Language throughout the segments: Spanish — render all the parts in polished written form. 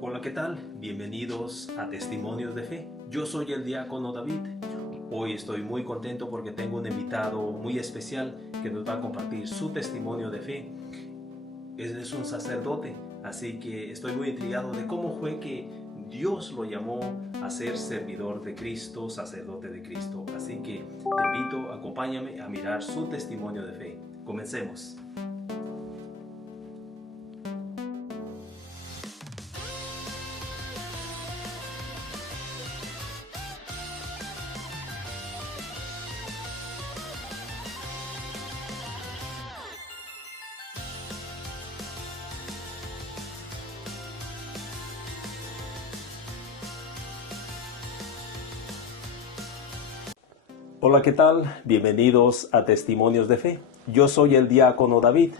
Hola, ¿qué tal? Bienvenidos a Testimonios de Fe. Yo soy el diácono David. Hoy estoy muy contento porque tengo un invitado muy especial que nos va a compartir su testimonio de fe. Él es un sacerdote, así que estoy muy intrigado de cómo fue que Dios lo llamó a ser servidor de Cristo, sacerdote de Cristo. Así que te invito, acompáñame a mirar su testimonio de fe. Comencemos. Hola, ¿qué tal? Bienvenidos a Testimonios de Fe. Yo soy el diácono David.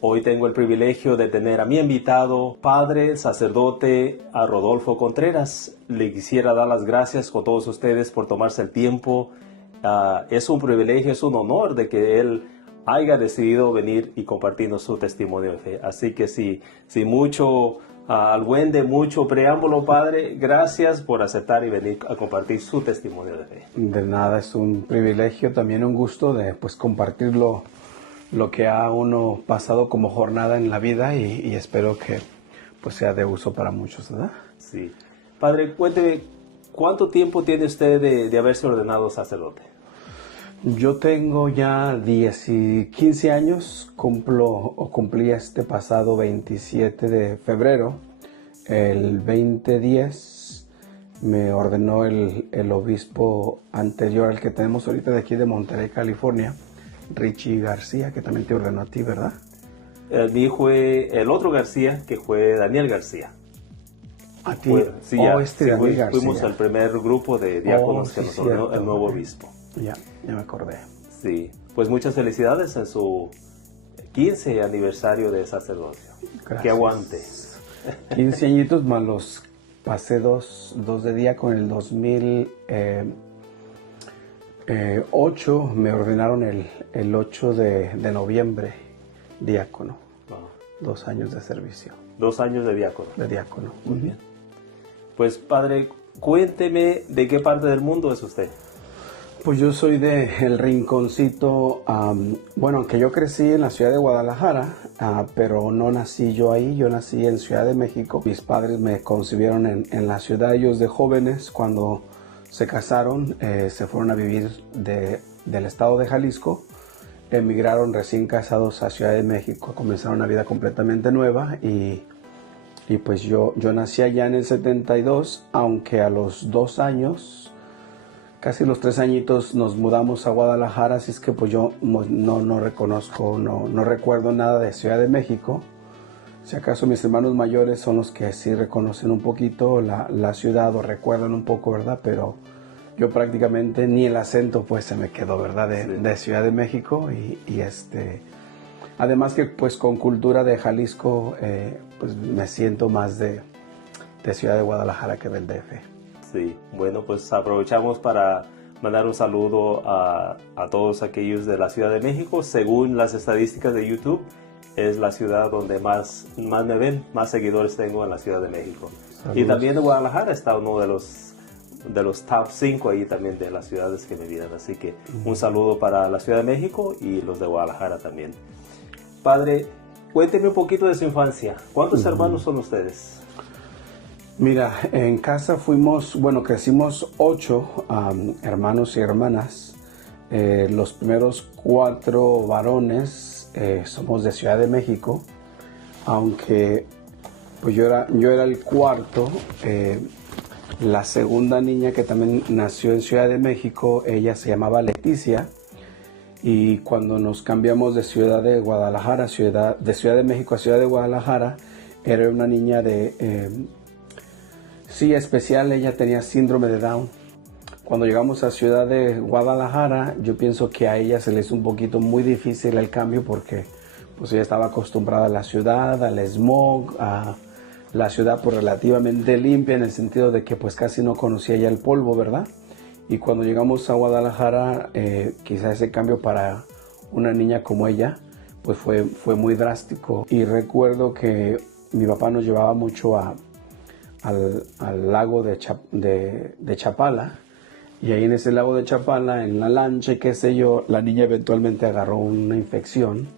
Hoy tengo el privilegio de tener a mi invitado, padre, sacerdote, a Rodolfo Contreras. Le quisiera dar las gracias con todos ustedes por tomarse el tiempo. Es un privilegio, es un honor de que él haya decidido venir y compartirnos su testimonio de fe. Así que sin mucho mucho preámbulo, padre, gracias por aceptar y venir a compartir su testimonio de fe. De nada, es un privilegio, también un gusto de compartir lo que ha uno pasado como jornada en la vida y espero que sea de uso para muchos, ¿verdad? Sí. Padre, cuénteme, ¿cuánto tiempo tiene usted de haberse ordenado sacerdote? Yo tengo ya 15 años, cumplí este pasado 27 de febrero. El 2010 me ordenó el obispo anterior al que tenemos ahorita de aquí de Monterrey, California, Richie García, que también te ordenó a ti, ¿verdad? Mi fue el otro García, que fue Daniel García. A ti. Sí, Daniel García. Fuimos al primer grupo de diáconos que nos ordenó el nuevo obispo. Ya me acordé. Sí, pues muchas felicidades en su 15 aniversario de sacerdocio. Gracias. Que aguante. 15 añitos más los pasé dos de diácono. En el 2008 me ordenaron el 8 de noviembre diácono. Wow. 2 años de servicio. 2 años de diácono. De diácono. Muy bien. Pues padre, cuénteme de qué parte del mundo es usted. Pues yo soy de El Rinconcito, aunque yo crecí en la ciudad de Guadalajara, pero no nací yo ahí, yo nací en Ciudad de México. Mis padres me concibieron en la ciudad, ellos de jóvenes, cuando se casaron, se fueron a vivir del estado de Jalisco, emigraron recién casados a Ciudad de México, comenzaron una vida completamente nueva y pues yo nací allá en el 72, aunque a los 2 años... Casi los 3 añitos nos mudamos a Guadalajara, así es que pues yo no recuerdo nada de Ciudad de México. Si acaso mis hermanos mayores son los que sí reconocen un poquito la ciudad o recuerdan un poco, ¿verdad? Pero yo prácticamente ni el acento pues se me quedó, ¿verdad? De Ciudad de México además que pues con cultura de Jalisco pues me siento más de Ciudad de Guadalajara que del DF. Sí, bueno, pues aprovechamos para mandar un saludo a todos aquellos de la Ciudad de México. Según las estadísticas de YouTube, es la ciudad donde más me ven, más seguidores tengo en la Ciudad de México. Saludos. Y también de Guadalajara está uno de los top 5 ahí también de las ciudades que me miran. Así que un saludo para la Ciudad de México y los de Guadalajara también. Padre, cuénteme un poquito de su infancia. ¿Cuántos hermanos son ustedes? Mira, en casa crecimos 8 hermanos y hermanas. Los primeros 4 varones somos de Ciudad de México, aunque pues yo era el cuarto. La segunda niña que también nació en Ciudad de México, ella se llamaba Leticia, y cuando nos cambiamos de Ciudad de México a Ciudad de Guadalajara, era una niña especial. Ella tenía síndrome de Down. Cuando llegamos a Ciudad de Guadalajara, yo pienso que a ella se le hizo un poquito muy difícil el cambio porque pues ella estaba acostumbrada a la ciudad, al smog, a la ciudad pues relativamente limpia en el sentido de que pues casi no conocía ya el polvo, ¿verdad? Y cuando llegamos a Guadalajara, quizás ese cambio para una niña como ella pues fue muy drástico. Y recuerdo que mi papá nos llevaba mucho a al lago de Chapala. Y ahí en ese lago de Chapala, en la lancha, qué sé yo, la niña eventualmente agarró una infección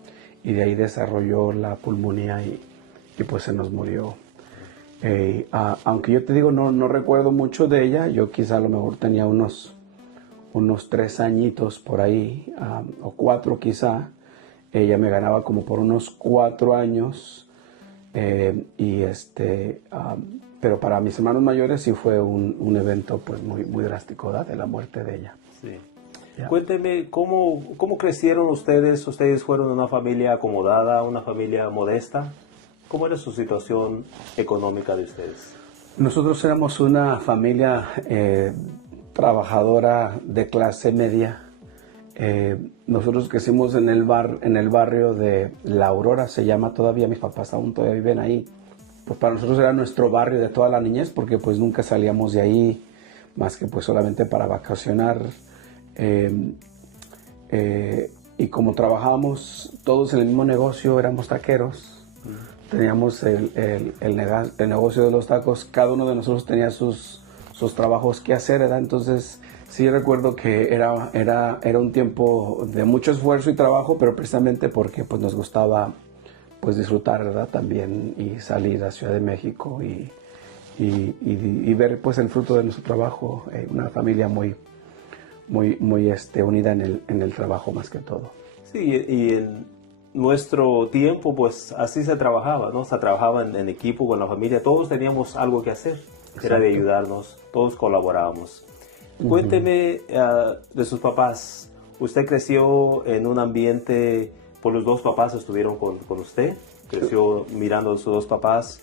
y de ahí desarrolló la pulmonía y pues se nos murió. Aunque yo te digo, no recuerdo mucho de ella, yo quizá a lo mejor tenía unos 3 añitos por ahí, o 4 quizá. Ella me ganaba como por unos 4 años, pero para mis hermanos mayores sí fue un evento pues muy drástico, ¿verdad? De la muerte de ella. Sí. Yeah. Cuénteme, ¿cómo crecieron ustedes? ¿Ustedes fueron una familia acomodada, una familia modesta? ¿Cómo era su situación económica de ustedes? Nosotros éramos una familia trabajadora de clase media. Nosotros crecimos en el barrio de La Aurora, se llama todavía, mis papás aún todavía viven ahí. Pues para nosotros era nuestro barrio de toda la niñez, porque pues nunca salíamos de ahí, más que pues solamente para vacacionar. Y como trabajábamos todos en el mismo negocio, éramos taqueros. Teníamos el negocio de los tacos, cada uno de nosotros tenía sus trabajos que hacer, ¿verdad? Entonces sí recuerdo que era un tiempo de mucho esfuerzo y trabajo, pero precisamente porque pues nos gustaba pues disfrutar, ¿verdad? También y salir a Ciudad de México y ver pues el fruto de nuestro trabajo, una familia muy unida en el trabajo más que todo. Sí, y en nuestro tiempo pues así se trabajaba, ¿no? Se trabajaba en equipo con la familia, todos teníamos algo que hacer, era de ayudarnos, todos colaborábamos. Cuénteme de sus papás. ¿Usted creció en un ambiente, pues los dos papás estuvieron con usted? ¿Creció mirando a sus dos papás?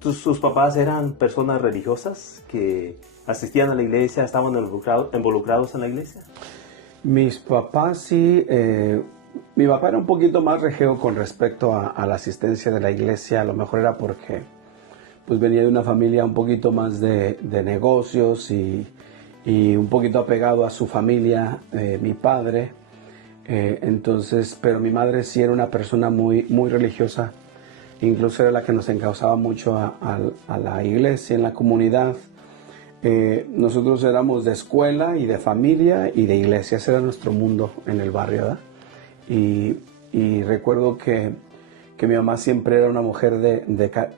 ¿Sus papás eran personas religiosas que asistían a la iglesia, estaban involucrados en la iglesia? Mis papás sí. Mi papá era un poquito más rejego con respecto a la asistencia de la iglesia. A lo mejor era porque pues venía de una familia un poquito más de negocios y un poquito apegado a su familia, mi padre. Entonces, pero mi madre sí era una persona muy religiosa. Incluso era la que nos encauzaba mucho a la iglesia, en la comunidad. Nosotros éramos de escuela y de familia y de iglesia. Ese era nuestro mundo en el barrio, ¿verdad? Y recuerdo que mi mamá siempre era una mujer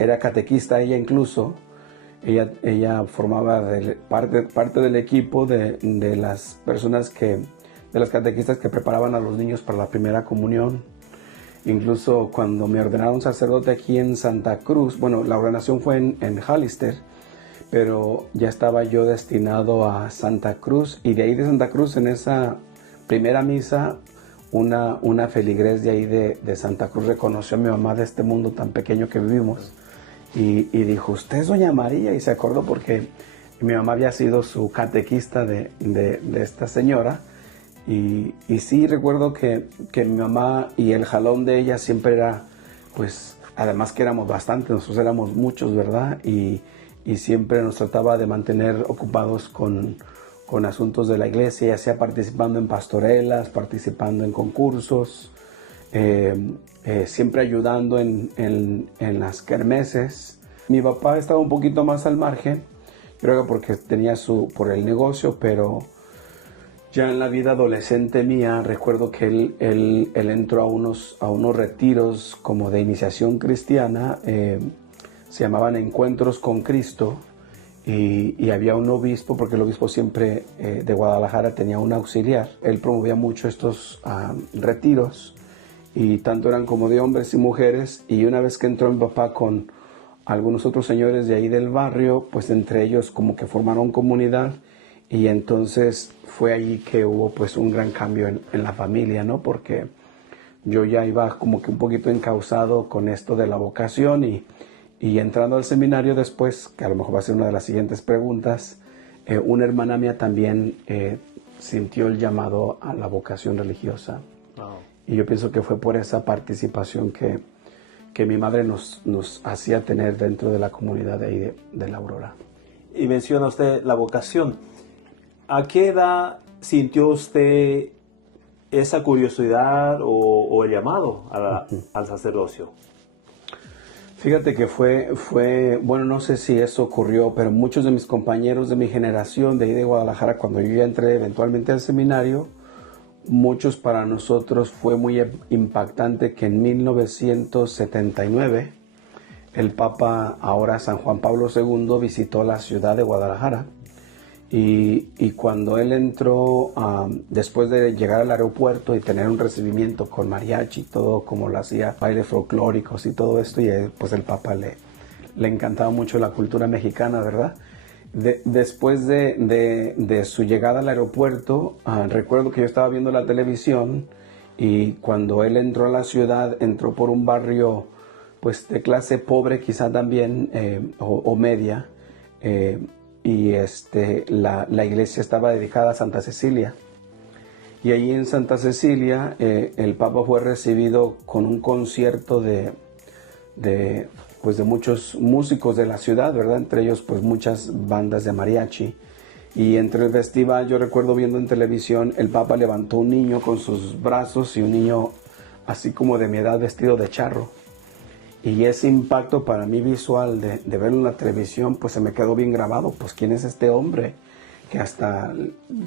era catequista, ella incluso. Ella formaba parte del equipo de las personas de las catequistas que preparaban a los niños para la primera comunión. Incluso cuando me ordenaron sacerdote aquí en Santa Cruz, bueno, la ordenación fue en Hollister, pero ya estaba yo destinado a Santa Cruz, y de ahí de Santa Cruz, en esa primera misa, una feligrés de ahí de Santa Cruz reconoció a mi mamá de este mundo tan pequeño que vivimos y dijo, ¿usted es doña María? Y se acordó porque mi mamá había sido su catequista de esta señora. Y sí recuerdo que mi mamá y el jalón de ella siempre era, pues, además que éramos bastantes, nosotros éramos muchos, ¿verdad? Y siempre nos trataba de mantener ocupados con asuntos de la iglesia, ya sea participando en pastorelas, participando en concursos, siempre ayudando en las kermeses. Mi papá estaba un poquito más al margen, creo que porque tenía por el negocio, pero ya en la vida adolescente mía, recuerdo que él entró a unos retiros como de iniciación cristiana, se llamaban Encuentros con Cristo, y había un obispo, porque el obispo siempre de Guadalajara tenía un auxiliar. Él promovía mucho estos retiros, y tanto eran como de hombres y mujeres, y una vez que entró mi papá con algunos otros señores de ahí del barrio, pues entre ellos como que formaron comunidad. Y entonces fue allí que hubo pues un gran cambio en la familia, ¿no? Porque yo ya iba como que un poquito encauzado con esto de la vocación y entrando al seminario después, que a lo mejor va a ser una de las siguientes preguntas, una hermana mía también sintió el llamado a la vocación religiosa. Wow. Y yo pienso que fue por esa participación que mi madre nos hacía tener dentro de la comunidad de ahí de La Aurora. Y menciona usted la vocación. ¿A qué edad sintió usted esa curiosidad o el llamado al sacerdocio? Fíjate que bueno, no sé si eso ocurrió, pero muchos de mis compañeros de mi generación de ahí de Guadalajara, cuando yo ya entré eventualmente al seminario, muchos para nosotros fue muy impactante que en 1979 el Papa, ahora San Juan Pablo II, visitó la ciudad de Guadalajara. Y cuando él entró, después de llegar al aeropuerto y tener un recibimiento con mariachi, todo como lo hacía, bailes folclóricos y todo esto, y pues el Papa le encantaba mucho la cultura mexicana, ¿verdad? Después de su llegada al aeropuerto, recuerdo que yo estaba viendo la televisión y cuando él entró a la ciudad, entró por un barrio pues de clase pobre quizá también, o media, y la iglesia estaba dedicada a Santa Cecilia. Y allí en Santa Cecilia el Papa fue recibido con un concierto de muchos músicos de la ciudad, ¿verdad? Entre ellos pues muchas bandas de mariachi. Y entre el festival yo recuerdo viendo en televisión, el Papa levantó un niño con sus brazos y un niño así como de mi edad vestido de charro. Y ese impacto para mí visual de verlo en la televisión, pues se me quedó bien grabado. Pues ¿quién es este hombre? Que hasta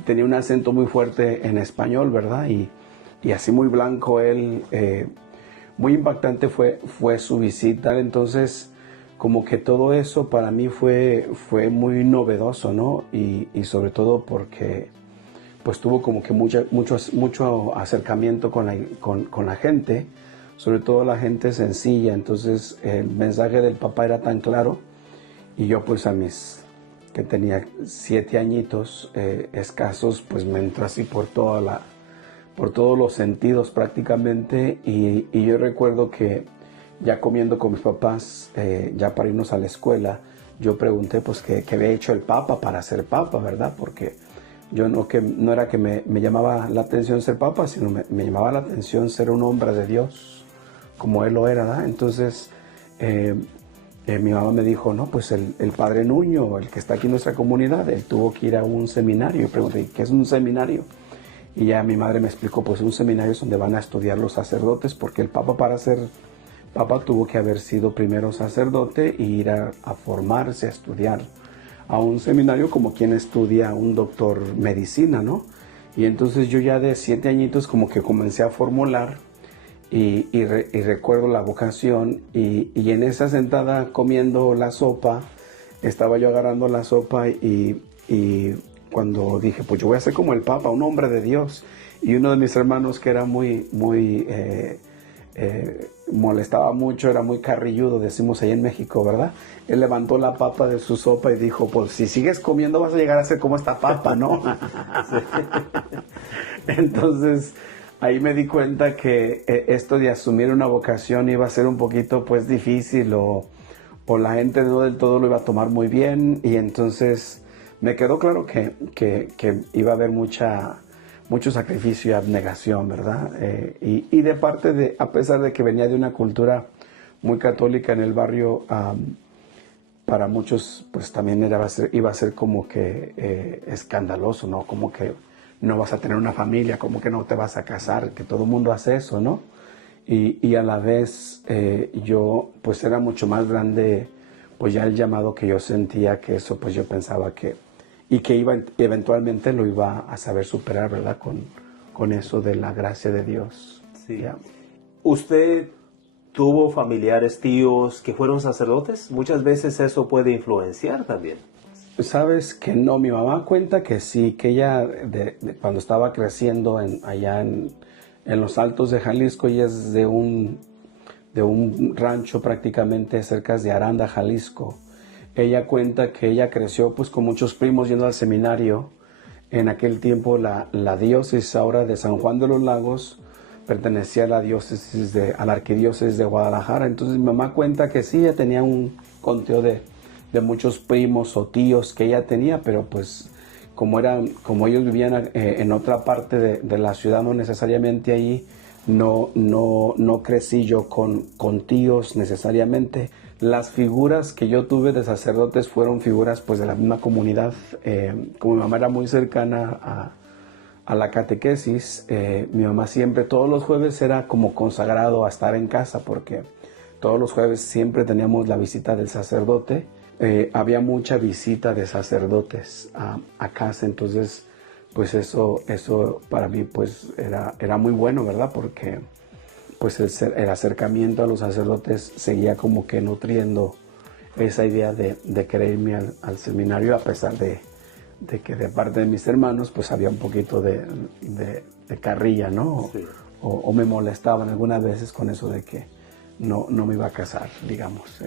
tenía un acento muy fuerte en español, ¿verdad? Y así muy blanco él. Muy impactante fue su visita. Entonces, como que todo eso para mí fue muy novedoso, ¿no? Y sobre todo porque pues tuvo como que mucho acercamiento con la gente, sobre todo la gente sencilla. Entonces el mensaje del Papa era tan claro y yo pues que tenía 7 añitos escasos, pues me entró así por todos los sentidos prácticamente. Y yo recuerdo que ya comiendo con mis papás, ya para irnos a la escuela, yo pregunté pues qué había hecho el Papa para ser Papa, ¿verdad? Porque yo no era que me llamaba la atención ser Papa, sino me llamaba la atención ser un hombre de Dios, como él lo era, ¿verdad? Entonces mi mamá me dijo, no, pues el padre Nuño, el que está aquí en nuestra comunidad, él tuvo que ir a un seminario. Y pregunté, ¿qué es un seminario? Y ya mi madre me explicó, pues un seminario es donde van a estudiar los sacerdotes, porque el Papa para ser Papa tuvo que haber sido primero sacerdote y ir a formarse, a estudiar a un seminario como quien estudia un doctor medicina, ¿no? Y entonces yo ya de 7 añitos como que comencé a formular y recuerdo la vocación y en esa sentada comiendo la sopa, estaba yo agarrando la sopa y cuando dije, pues yo voy a ser como el Papa, un hombre de Dios. Y uno de mis hermanos que era muy molestaba mucho, era muy carrilludo, decimos ahí en México, ¿verdad? Él levantó la papa de su sopa y dijo, pues si sigues comiendo vas a llegar a ser como esta papa, ¿no? Entonces ahí me di cuenta que esto de asumir una vocación iba a ser un poquito pues difícil o la gente no del todo lo iba a tomar muy bien. Y entonces me quedó claro que iba a haber mucho sacrificio y abnegación, ¿verdad? Y de parte a pesar de que venía de una cultura muy católica en el barrio, para muchos pues también iba a ser como que escandaloso, ¿no? Como que no vas a tener una familia, como que no te vas a casar, que todo el mundo hace eso, ¿no? Y a la vez yo pues era mucho más grande, pues ya el llamado que yo sentía, que eso pues yo pensaba que eventualmente lo iba a saber superar, ¿verdad? Con eso de la gracia de Dios. Sí. ¿Ya? ¿Usted tuvo familiares, tíos que fueron sacerdotes? Muchas veces eso puede influenciar también. Sabes que no, mi mamá cuenta que sí, que ella cuando estaba creciendo allá en los Altos de Jalisco, ella es de un rancho prácticamente cerca de Aranda, Jalisco. Ella cuenta que ella creció pues con muchos primos yendo al seminario. En aquel tiempo la diócesis ahora de San Juan de los Lagos pertenecía a la la arquidiócesis de Guadalajara. Entonces mi mamá cuenta que sí, ella tenía un conteo de muchos primos o tíos que ella tenía, pero pues como ellos vivían en otra parte de la ciudad, no necesariamente ahí, no crecí yo con tíos necesariamente. Las figuras que yo tuve de sacerdotes fueron figuras pues de la misma comunidad. Como mi mamá era muy cercana a la catequesis, mi mamá siempre, todos los jueves era como consagrado a estar en casa porque todos los jueves siempre teníamos la visita del sacerdote. Había mucha visita de sacerdotes a casa, entonces pues eso para mí pues era muy bueno, ¿verdad? Porque pues el acercamiento a los sacerdotes seguía como que nutriendo esa idea de querer irme al seminario, a pesar de que de parte de mis hermanos pues había un poquito de carrilla, ¿no? Sí. O me molestaban algunas veces con eso de que no me iba a casar, digamos.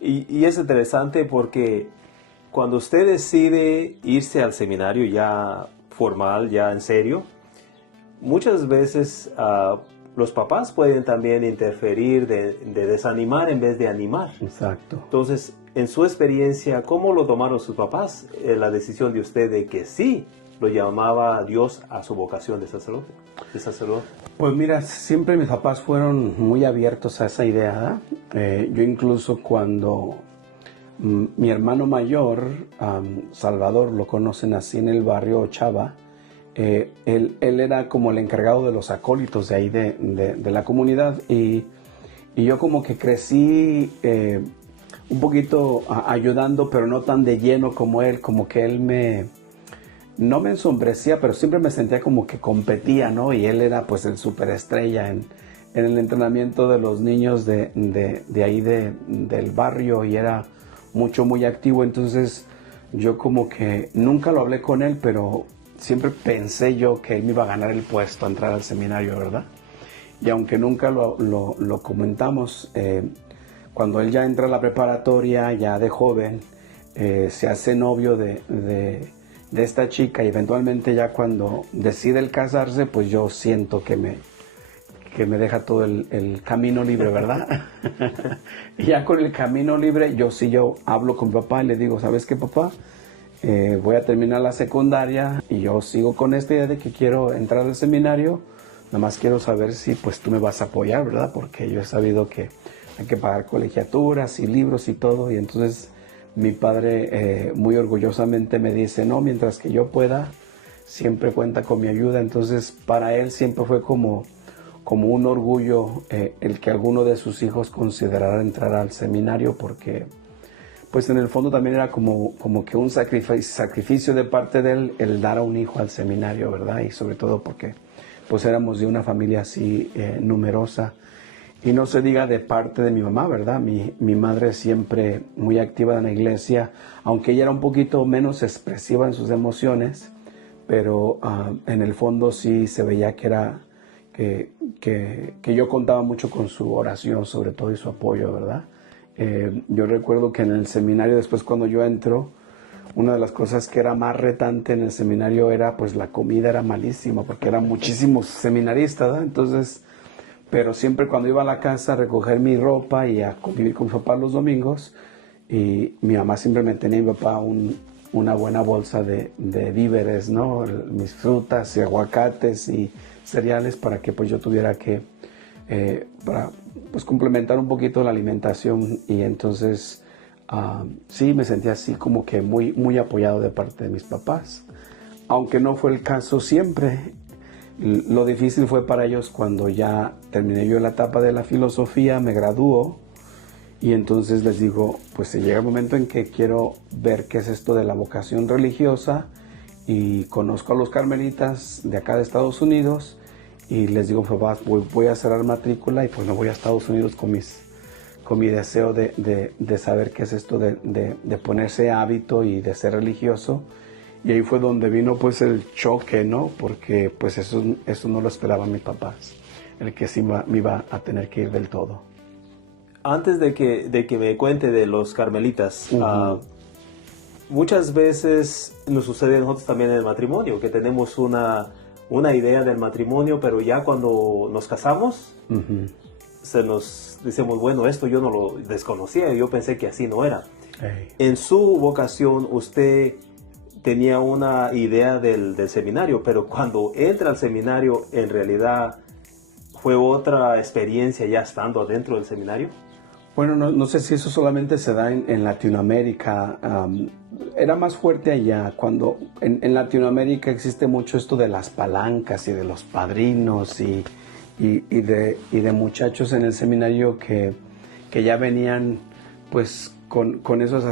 Y es interesante porque cuando usted decide irse al seminario ya formal, ya en serio, muchas veces los papás pueden también interferir de desanimar en vez de animar. Exacto. Entonces, en su experiencia, ¿cómo lo tomaron sus papás? La decisión de usted de que sí lo llamaba Dios a su vocación de sacerdote. Pues mira, siempre mis papás fueron muy abiertos a esa idea. Yo incluso cuando mi hermano mayor, Salvador, lo conocen así en el barrio Ochava, él era como el encargado de los acólitos de ahí de la comunidad y yo como que crecí un poquito ayudando, pero no tan de lleno como él, como que él no me ensombrecía, pero siempre me sentía como que competía, ¿no? Y él era pues el superestrella en el entrenamiento de los niños de ahí del barrio y era muy activo. Entonces yo como que nunca lo hablé con él, pero siempre pensé yo que él me iba a ganar el puesto a entrar al seminario, ¿verdad? Y aunque nunca lo comentamos, cuando él ya entra a la preparatoria, ya de joven, se hace novio de esta chica y eventualmente ya cuando decide el casarse, pues yo siento que me deja todo el camino libre, ¿verdad? Y ya con el camino libre, yo hablo con mi papá y le digo, ¿sabes qué, papá? Voy a terminar la secundaria y yo sigo con esta idea de que quiero entrar al seminario. Nada más quiero saber si pues tú me vas a apoyar, ¿verdad? Porque yo he sabido que hay que pagar colegiaturas y libros y todo. Y entonces mi padre muy orgullosamente me dice, no, mientras que yo pueda, siempre cuenta con mi ayuda. Entonces para él siempre fue como un orgullo el que alguno de sus hijos considerara entrar al seminario, porque pues en el fondo también era como que un sacrificio de parte de él el dar a un hijo al seminario, ¿verdad? Y sobre todo porque pues éramos de una familia así numerosa. Y no se diga de parte de mi mamá, ¿verdad? Mi madre siempre muy activa en la iglesia, aunque ella era un poquito menos expresiva en sus emociones, pero en el fondo sí se veía que yo contaba mucho con su oración, sobre todo, y su apoyo, ¿verdad? Yo recuerdo que en el seminario, después cuando yo entro, una de las cosas que era más retante en el seminario era, pues la comida era malísima, porque eran muchísimos seminaristas, ¿verdad? Entonces, pero siempre cuando iba a la casa a recoger mi ropa y a convivir con mi papá los domingos, y mi mamá siempre me tenía, mi papá, una buena bolsa de víveres, ¿no? Mis frutas y aguacates y cereales para que pues yo tuviera que para pues complementar un poquito la alimentación. Y entonces sí me sentía así como que muy apoyado de parte de mis papás, aunque no fue el caso siempre. Lo difícil fue para ellos cuando ya terminé yo la etapa de la filosofía, me graduó y entonces les digo, pues llega el momento en que quiero ver qué es esto de la vocación religiosa y conozco a los carmelitas de acá de Estados Unidos y les digo, papás, voy a cerrar matrícula y pues me voy a Estados Unidos con mi deseo de saber qué es esto de ponerse hábito y de ser religioso. Y ahí fue donde vino pues el choque, ¿no? Porque pues eso no lo esperaban mis papás, el que sí me iba a tener que ir del todo. Antes de que me cuente de los carmelitas, muchas veces nos sucede a nosotros también en el matrimonio, que tenemos una idea del matrimonio, pero ya cuando nos casamos, decimos, bueno, esto yo no lo desconocía, yo pensé que así no era. Hey. En su vocación, usted tenía una idea del seminario, pero cuando entra al seminario, en realidad fue otra experiencia ya estando dentro del seminario. Bueno, no sé si eso solamente se da en Latinoamérica. Era más fuerte allá. Cuando en Latinoamérica existe mucho esto de las palancas y de los padrinos y y de muchachos en el seminario que ya venían pues con esos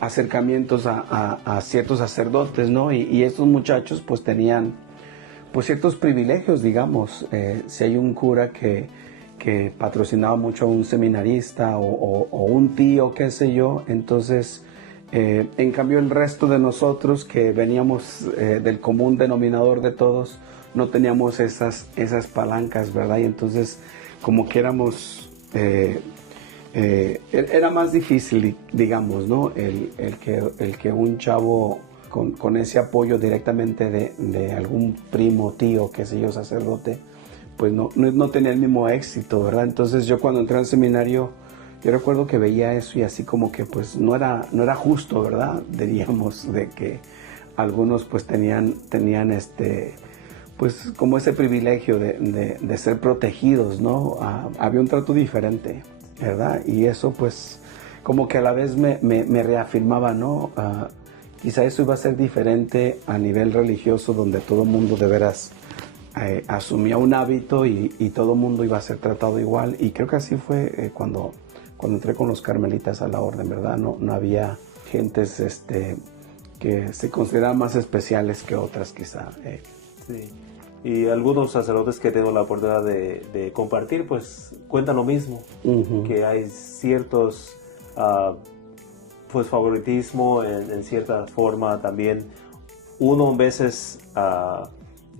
acercamientos a ciertos sacerdotes, ¿no? Y estos muchachos pues tenían pues ciertos privilegios, digamos. Si hay un cura que patrocinaba mucho a un seminarista o un tío, qué sé yo, entonces en cambio el resto de nosotros que veníamos del común denominador de todos, no teníamos esas palancas, ¿verdad? Y entonces como que éramos, era más difícil, digamos, ¿no? El que un chavo con ese apoyo directamente de algún primo, tío, qué sé yo, sacerdote, pues no tenía el mismo éxito, ¿verdad? Entonces yo cuando entré al seminario, yo recuerdo que veía eso y así como que pues no era justo, ¿verdad? Diríamos de que algunos pues tenían pues como ese privilegio de ser protegidos, ¿no? Había un trato diferente, ¿verdad? Y eso pues como que a la vez me reafirmaba, ¿no? Quizá eso iba a ser diferente a nivel religioso, donde todo el mundo de veras asumía un hábito y todo el mundo iba a ser tratado igual. Y creo que así fue cuando entré con los carmelitas a la orden, ¿verdad? No había gentes que se consideraban más especiales que otras, quizá. Sí. Y algunos sacerdotes que tengo la oportunidad de compartir, pues cuentan lo mismo, que hay ciertos pues favoritismo en cierta forma también. Uno a veces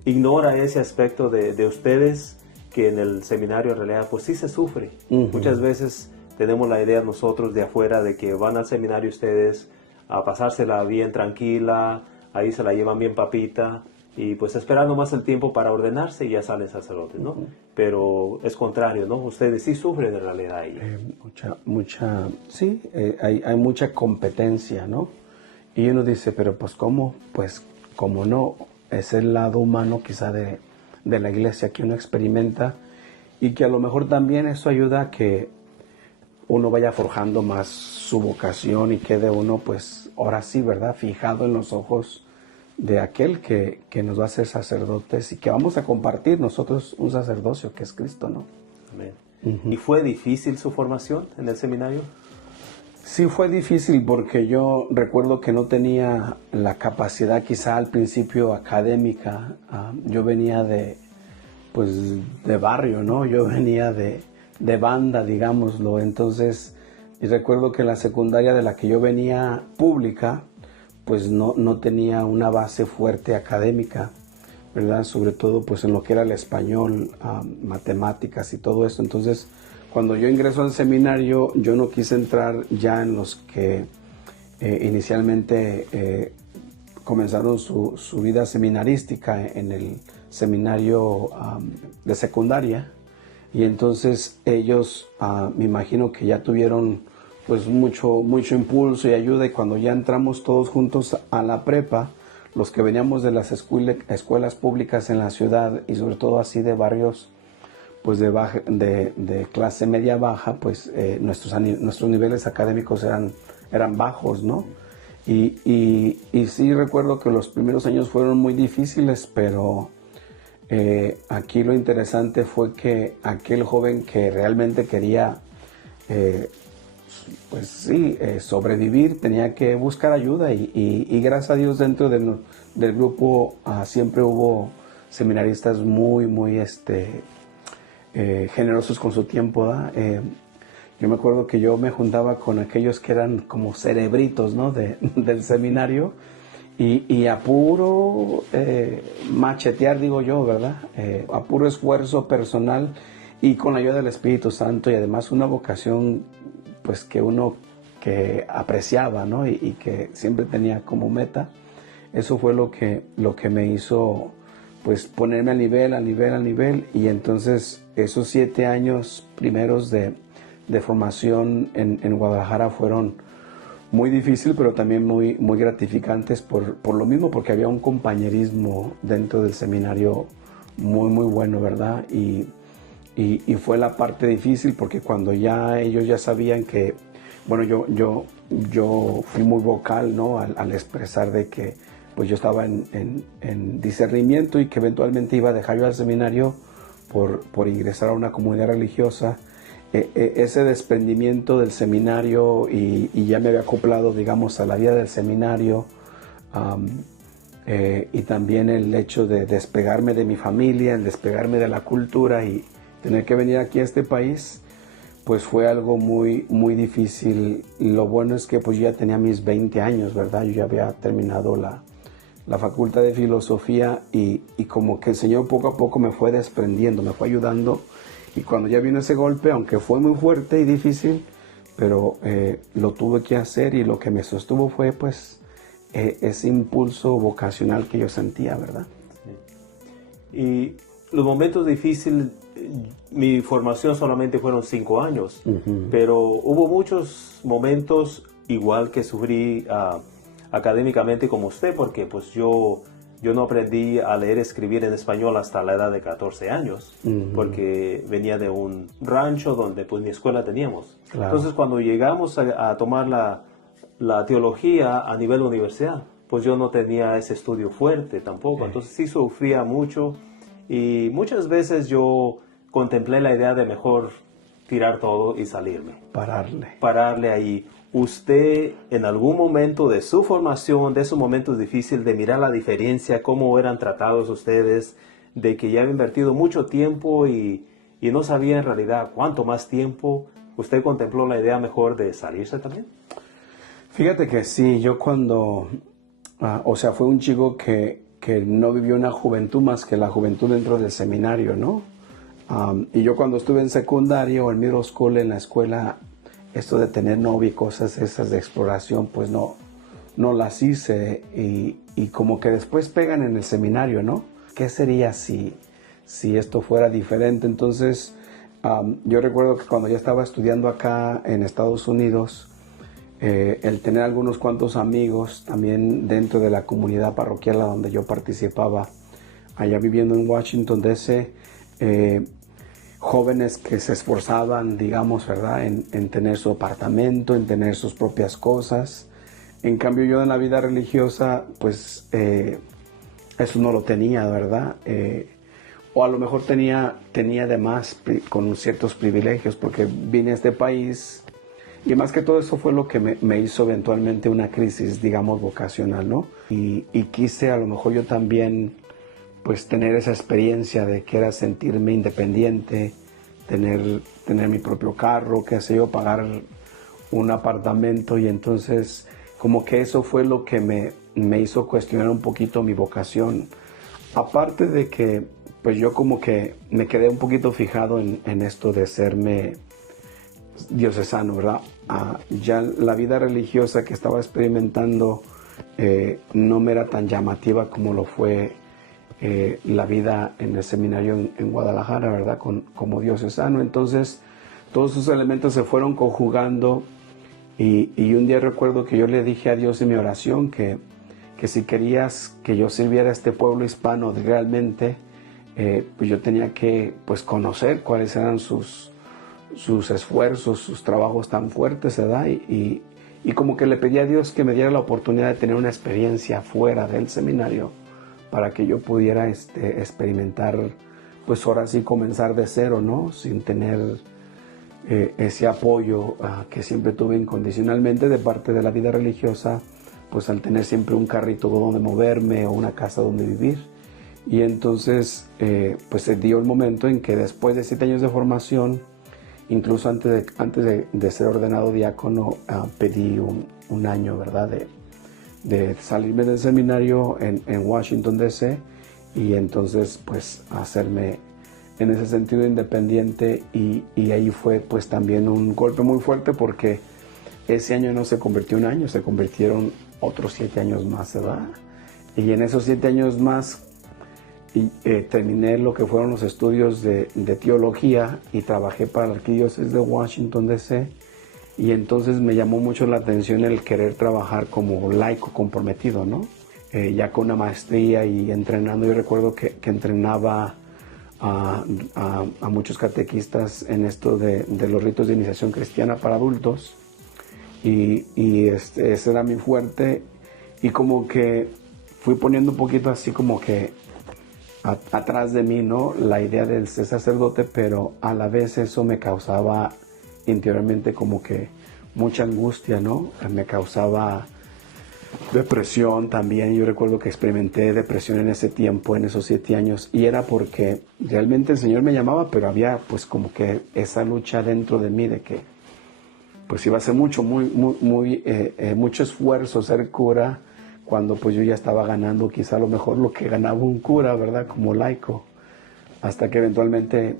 ignora ese aspecto de ustedes, que en el seminario en realidad pues sí se sufre. Muchas veces tenemos la idea nosotros de afuera de que van al seminario ustedes a pasársela bien tranquila, ahí se la llevan bien papita, y pues esperando más el tiempo para ordenarse y ya salen sacerdotes, ¿no? Pero es contrario, ¿no? Ustedes sí sufren en realidad ahí. Sí, hay mucha competencia, ¿no? Y uno dice, pero pues ¿cómo? Pues como no, es el lado humano quizá de la iglesia que uno experimenta y que a lo mejor también eso ayuda a que uno vaya forjando más su vocación y quede uno pues ahora sí, ¿verdad? Fijado en los ojos de aquel que nos va a hacer sacerdotes y que vamos a compartir nosotros un sacerdocio que es Cristo, ¿no? Amén. ¿Y fue difícil su formación en el seminario? Sí, fue difícil porque yo recuerdo que no tenía la capacidad quizá al principio académica. Yo venía de barrio, ¿no? Yo venía de banda, digámoslo. Entonces, y recuerdo que la secundaria de la que yo venía pública, pues no tenía una base fuerte académica, ¿verdad? Sobre todo pues en lo que era el español, matemáticas y todo eso. Entonces, cuando yo ingreso al seminario, yo no quise entrar ya en los que inicialmente comenzaron su vida seminarística en el seminario de secundaria. Y entonces ellos, me imagino que ya tuvieron pues mucho impulso y ayuda, y cuando ya entramos todos juntos a la prepa, los que veníamos de las escuelas públicas en la ciudad y sobre todo así de barrios pues de clase media baja, pues nuestros niveles académicos eran bajos, ¿no? Y sí recuerdo que los primeros años fueron muy difíciles, pero aquí lo interesante fue que aquel joven que realmente quería pues sí, sobrevivir, tenía que buscar ayuda y gracias a Dios dentro del grupo siempre hubo seminaristas muy generosos con su tiempo, ¿verdad? Yo me acuerdo que yo me juntaba con aquellos que eran como cerebritos, ¿no? del seminario y a puro machetear, digo yo, ¿verdad? A puro esfuerzo personal y con la ayuda del Espíritu Santo y además una vocación pues que uno que apreciaba, ¿no? Y que siempre tenía como meta. Eso fue lo que me hizo pues ponerme al nivel y entonces esos 7 años primeros de formación en Guadalajara fueron muy difíciles, pero también muy gratificantes por lo mismo, porque había un compañerismo dentro del seminario muy bueno, ¿verdad? Y fue la parte difícil porque cuando ya ellos ya sabían que, bueno, yo fui muy vocal, ¿no? Al expresar de que pues yo estaba en discernimiento y que eventualmente iba a dejar yo al seminario, por ingresar a una comunidad religiosa. Ese desprendimiento del seminario y ya me había acoplado, digamos, a la vida del seminario, y también el hecho de despegarme de mi familia, el despegarme de la cultura y tener que venir aquí a este país, pues fue algo muy, muy difícil. Lo bueno es que pues ya tenía mis 20 años, ¿verdad? Yo ya había terminado la facultad de filosofía y como que el Señor poco a poco me fue desprendiendo, me fue ayudando. Y cuando ya vino ese golpe, aunque fue muy fuerte y difícil, pero lo tuve que hacer y lo que me sostuvo fue pues ese impulso vocacional que yo sentía, ¿verdad? Sí. Y los momentos difíciles, mi formación solamente fueron 5 años, pero hubo muchos momentos igual que sufrí académicamente como usted, porque pues yo no aprendí a leer y escribir en español hasta la edad de 14 años, porque venía de un rancho donde pues ni escuela teníamos. Claro. Entonces cuando llegamos a tomar la teología a nivel universidad, pues yo no tenía ese estudio fuerte tampoco, entonces sí sufría mucho y muchas veces yo contemplé la idea de mejor tirar todo y salirme. Pararle ahí. ¿Usted en algún momento de su formación, de esos momentos difíciles, de mirar la diferencia, cómo eran tratados ustedes, de que ya había invertido mucho tiempo y no sabía en realidad cuánto más tiempo, usted contempló la idea mejor de salirse también? Fíjate que sí, yo cuando, o sea, fue un chico que no vivió una juventud más que la juventud dentro del seminario, ¿no? Y yo cuando estuve en secundario o en middle school, en la escuela, esto de tener novia y cosas esas de exploración, pues no las hice y como que después pegan en el seminario, ¿no? ¿Qué sería si esto fuera diferente? Entonces, yo recuerdo que cuando ya estaba estudiando acá en Estados Unidos, el tener algunos cuantos amigos también dentro de la comunidad parroquial a donde yo participaba, allá viviendo en Washington, D.C., jóvenes que se esforzaban, digamos, ¿verdad?, en tener su apartamento, en tener sus propias cosas. En cambio yo en la vida religiosa, pues eso no lo tenía, ¿verdad? O a lo mejor tenía además con ciertos privilegios porque vine a este país y más que todo eso fue lo que me hizo eventualmente una crisis, digamos, vocacional, ¿no? Y quise a lo mejor yo también pues tener esa experiencia de que era sentirme independiente, tener mi propio carro, qué sé yo, pagar un apartamento y entonces como que eso fue lo que me hizo cuestionar un poquito mi vocación. Aparte de que pues yo como que me quedé un poquito fijado en esto de serme diocesano, ¿verdad? Ya la vida religiosa que estaba experimentando no me era tan llamativa como lo fue la vida en el seminario en Guadalajara, ¿verdad? Como diocesano. Entonces, todos esos elementos se fueron conjugando y un día recuerdo que yo le dije a Dios en mi oración que si querías que yo sirviera a este pueblo hispano realmente, pues yo tenía que pues conocer cuáles eran sus esfuerzos, sus trabajos tan fuertes, ¿verdad? Y como que le pedí a Dios que me diera la oportunidad de tener una experiencia fuera del seminario para que yo pudiera experimentar, pues ahora sí comenzar de cero, ¿no? Sin tener ese apoyo que siempre tuve incondicionalmente de parte de la vida religiosa, pues al tener siempre un carrito donde moverme o una casa donde vivir. Y entonces, pues se dio el momento en que después de 7 años de formación, incluso antes de ser ordenado diácono, pedí un año, ¿verdad?, de salirme del seminario en Washington, D.C. y entonces pues hacerme en ese sentido independiente y ahí fue pues también un golpe muy fuerte porque ese año no se convirtió en un año, se convirtieron otros 7 años más, ¿verdad? Y en esos 7 años más terminé lo que fueron los estudios de teología y trabajé para la arquidiócesis de Washington, D.C. y entonces me llamó mucho la atención el querer trabajar como laico comprometido, ¿no? Ya con una maestría y entrenando. Yo recuerdo que entrenaba a muchos catequistas en esto de los ritos de iniciación cristiana para adultos y ese era mi fuerte y como que fui poniendo un poquito así como que atrás de mí, ¿no? La idea de ser sacerdote, pero a la vez eso me causaba interiormente como que mucha angustia, ¿no? Me causaba depresión también. Yo recuerdo que experimenté depresión en ese tiempo, en esos 7 años, y era porque realmente el Señor me llamaba, pero había pues como que esa lucha dentro de mí de que pues iba a ser mucho esfuerzo ser cura, cuando pues yo ya estaba ganando quizá a lo mejor lo que ganaba un cura, ¿verdad? Como laico. Hasta que eventualmente,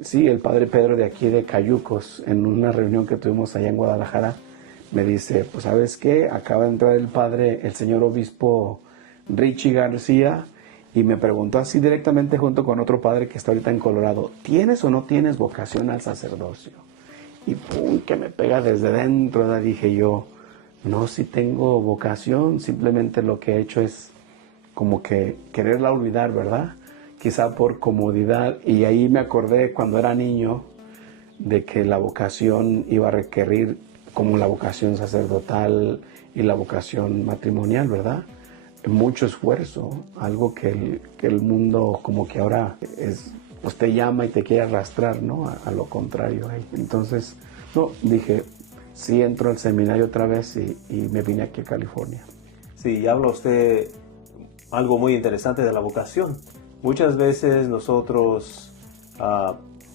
sí, el padre Pedro de aquí de Cayucos, en una reunión que tuvimos allá en Guadalajara, me dice, pues ¿sabes qué? Acaba de entrar el señor obispo Richie García, y me preguntó así directamente junto con otro padre que está ahorita en Colorado, ¿tienes o no tienes vocación al sacerdocio? Y pum, que me pega desde dentro, ¿verdad? Dije yo, no, sí tengo vocación, simplemente lo que he hecho es como que quererla olvidar, ¿verdad? Quizá por comodidad. Y ahí me acordé cuando era niño de que la vocación iba a requerir como la vocación sacerdotal y la vocación matrimonial, ¿verdad? Mucho esfuerzo, algo que el mundo como que ahora es, pues te llama y te quiere arrastrar, ¿no? A lo contrario. Entonces, no, dije, sí entro al seminario otra vez y me vine aquí a California. Sí, habla usted algo muy interesante de la vocación. Muchas veces nosotros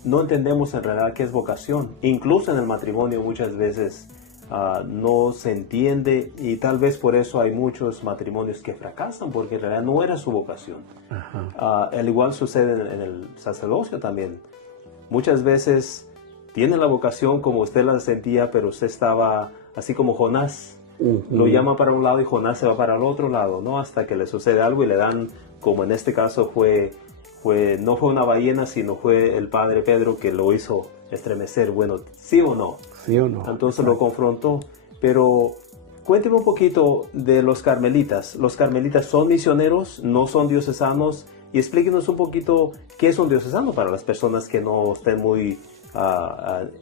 no entendemos en realidad qué es vocación. Incluso en el matrimonio muchas veces no se entiende, y tal vez por eso hay muchos matrimonios que fracasan, porque en realidad no era su vocación. Al igual sucede en el sacerdocio también. Muchas veces tienen la vocación como usted la sentía, pero usted estaba así como Jonás. Lo llama para un lado y Jonás se va para el otro lado, ¿no? Hasta que le sucede algo y le dan, como en este caso no fue una ballena, sino fue el padre Pedro que lo hizo estremecer. Bueno, ¿sí o no? Sí o no. Entonces lo confrontó. Pero cuénteme un poquito de los carmelitas. ¿Los carmelitas son misioneros? ¿No son diocesanos? Y explíquenos un poquito qué es un diocesano para las personas que no estén muy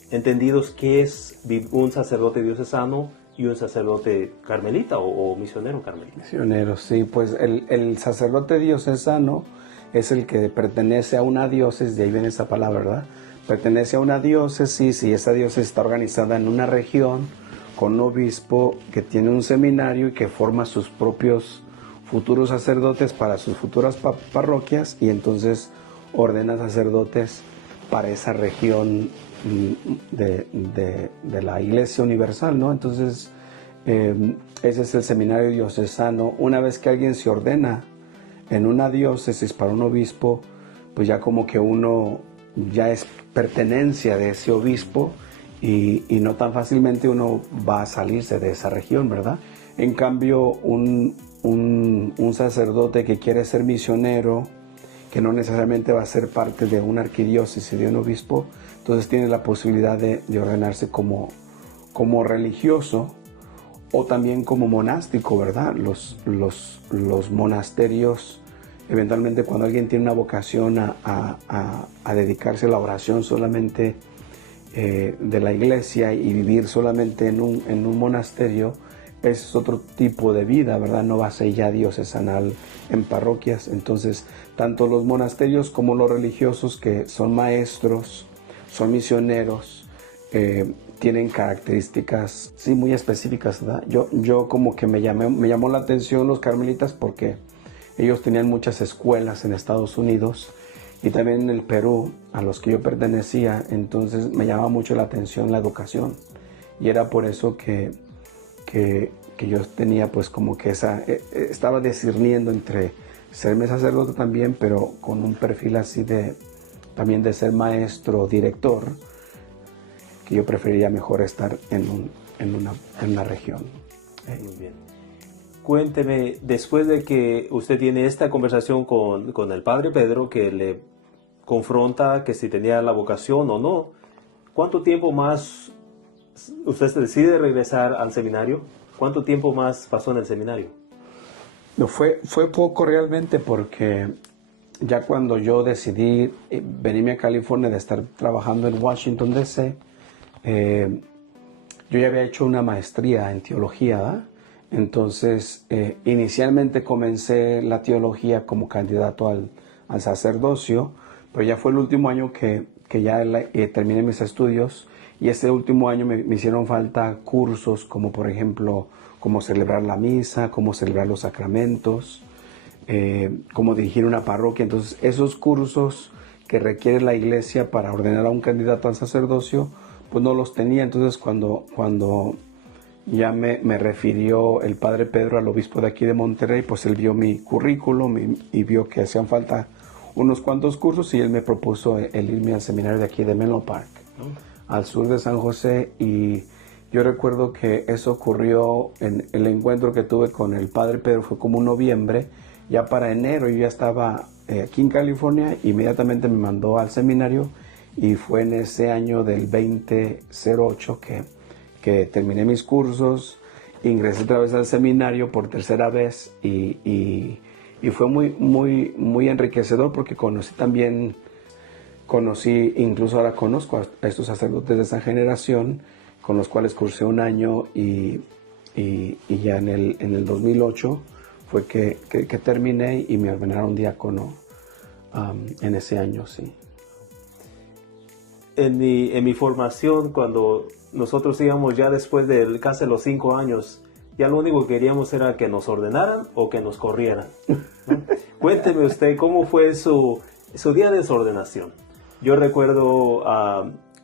entendidos qué es un sacerdote diocesano y un sacerdote carmelita o misionero carmelita. Misionero, sí, pues el sacerdote diocesano es el que pertenece a una diócesis, de ahí viene esa palabra, ¿verdad? Pertenece a una diócesis, y esa diócesis está organizada en una región con un obispo que tiene un seminario y que forma sus propios futuros sacerdotes para sus futuras parroquias, y entonces ordena sacerdotes para esa región de la Iglesia Universal, ¿no? Entonces, ese es el seminario diocesano. Una vez que alguien se ordena en una diócesis para un obispo, pues ya como que uno ya es pertenencia de ese obispo, y no tan fácilmente uno va a salirse de esa región, ¿verdad? En cambio, un sacerdote que quiere ser misionero, que no necesariamente va a ser parte de una arquidiócesis, de un obispo, entonces tiene la posibilidad de ordenarse como religioso o también como monástico, ¿verdad? Los monasterios, eventualmente cuando alguien tiene una vocación a dedicarse a la oración solamente de la iglesia y vivir solamente en un monasterio, es otro tipo de vida, ¿verdad? No va a ser ya diocesanal en parroquias. Entonces, tanto los monasterios como los religiosos que son maestros, son misioneros, tienen características, sí, muy específicas, ¿verdad? Yo como que me llamó la atención los carmelitas porque ellos tenían muchas escuelas en Estados Unidos y también en el Perú, a los que yo pertenecía. Entonces me llamaba mucho la atención la educación, y era por eso que yo tenía pues como que estaba discerniendo entre serme sacerdote también, pero con un perfil así también de ser maestro, director, que yo preferiría mejor estar en una región. Muy bien. Cuénteme, después de que usted tiene esta conversación con el padre Pedro, que le confronta que si tenía la vocación o no, ¿cuánto tiempo más usted se decide regresar al seminario? ¿Cuánto tiempo más pasó en el seminario? No, fue poco realmente, porque ya cuando yo decidí venirme a California de estar trabajando en Washington, D.C., yo ya había hecho una maestría en teología, ¿verdad? Entonces, inicialmente comencé la teología como candidato al sacerdocio, pero ya fue el último año que ya terminé mis estudios, y ese último año me hicieron falta cursos como por ejemplo cómo celebrar la misa, cómo celebrar los sacramentos, cómo dirigir una parroquia. Entonces esos cursos que requiere la iglesia para ordenar a un candidato al sacerdocio, pues no los tenía. Entonces cuando ya me refirió el padre Pedro al obispo de aquí de Monterrey, pues él vio mi currículum y vio que hacían falta unos cuantos cursos, y él me propuso el irme al seminario de aquí de Menlo Park, al sur de San José. Y yo recuerdo que eso ocurrió en el encuentro que tuve con el padre Pedro, fue como un noviembre. Ya para enero yo ya estaba aquí en California, inmediatamente me mandó al seminario, y fue en ese año del 2008 que terminé mis cursos, ingresé otra vez al seminario por tercera vez, y fue muy enriquecedor, porque incluso ahora conozco a estos sacerdotes de esa generación, con los cuales cursé un año, y ya en el 2008 fue que terminé y me ordenaron diácono en ese año, sí. En mi formación, cuando nosotros íbamos ya después de casi los 5 años, ya lo único que queríamos era que nos ordenaran o que nos corrieran, ¿no? Cuénteme usted, ¿cómo fue su día de su ordenación? Yo recuerdo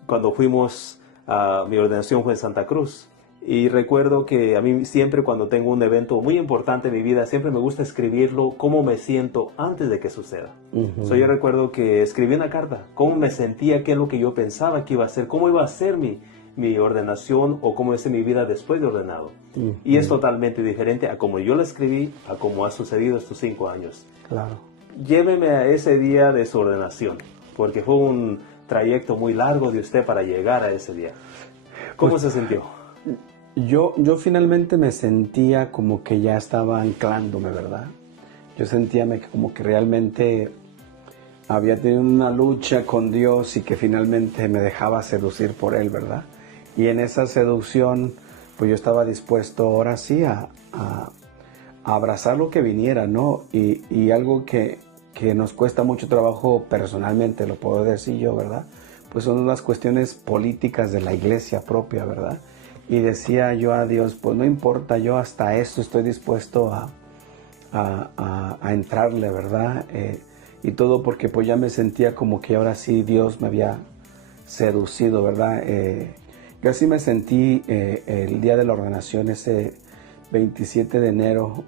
cuando fuimos a mi ordenación fue en Santa Cruz. Y recuerdo que a mí siempre, cuando tengo un evento muy importante en mi vida, siempre me gusta escribirlo, cómo me siento antes de que suceda. Yo recuerdo que escribí una carta, cómo me sentía, qué es lo que yo pensaba que iba a ser, cómo iba a ser mi ordenación, o cómo es mi vida después de ordenado. Y es totalmente diferente a como yo lo escribí, a cómo ha sucedido estos 5 años. Claro. Lléveme a ese día de su ordenación, porque fue un trayecto muy largo de usted para llegar a ese día. ¿Cómo se sintió? Yo finalmente me sentía como que ya estaba anclándome, ¿verdad? Yo sentía como que realmente había tenido una lucha con Dios, y que finalmente me dejaba seducir por Él, ¿verdad? Y en esa seducción, pues yo estaba dispuesto ahora sí a abrazar lo que viniera, ¿no? Y algo que nos cuesta mucho trabajo personalmente, lo puedo decir yo, ¿verdad? Pues son las cuestiones políticas de la iglesia propia, ¿verdad? Y decía yo a Dios, pues no importa, yo hasta esto estoy dispuesto a entrarle, ¿verdad? Y todo porque pues ya me sentía como que ahora sí Dios me había seducido, ¿verdad? Yo así me sentí el día de la ordenación, ese 27 de enero.